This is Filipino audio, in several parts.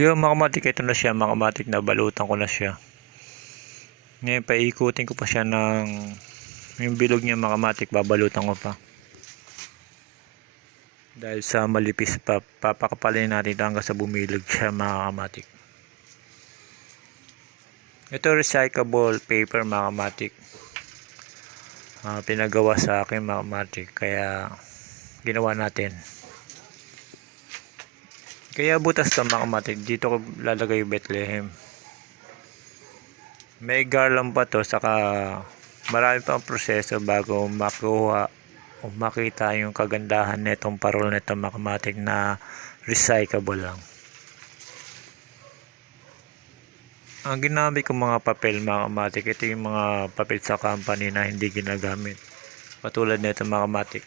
Yung makamatik, ito na siya, makamatik na balutan ko na siya. Ngayon paikutin ko pa siya ng yung bilog niya makamatik, babalutan ko pa. Dahil sa malipis pa, papakapalin natin ito hanggang sa bumilog siya makamatik. Ito recyclable paper makamatik. Pinagawa sa akin makamatik, kaya ginawa natin. Kaya butas to makamatik, dito ko lalagay yung Bethlehem. May garland pa to, saka marami pang proseso bago makuha o makita yung kagandahan netong parol neto makamatik na recyclable lang. Ang ginamit ko mga papel makamatik, ito yung mga papel sa company na hindi ginagamit, patulad nito makamatik.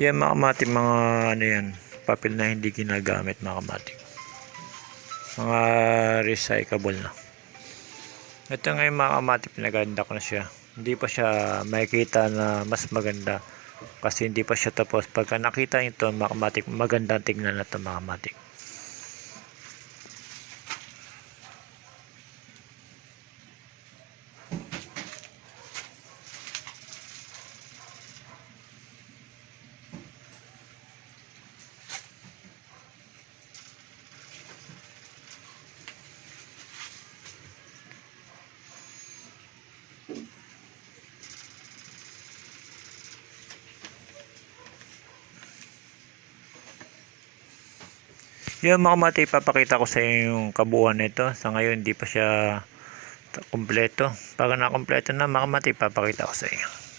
Yan makamatik, mga ano yan, papel na hindi ginagamit makamatik, mga recyclable na. Ito ngayon makamatik, pinaganda ko na siya. Hindi pa siya makikita na mas maganda kasi hindi pa siya tapos. Pagka nakita nyo ito makamatik, magandang tingnan na ito makamatik. Yung makamatik, papakita ko sa inyo yung kabuuan nito. Sa ngayon hindi pa siya kumpleto. Pag nakompleto na makamatik, papakita ko sa inyo.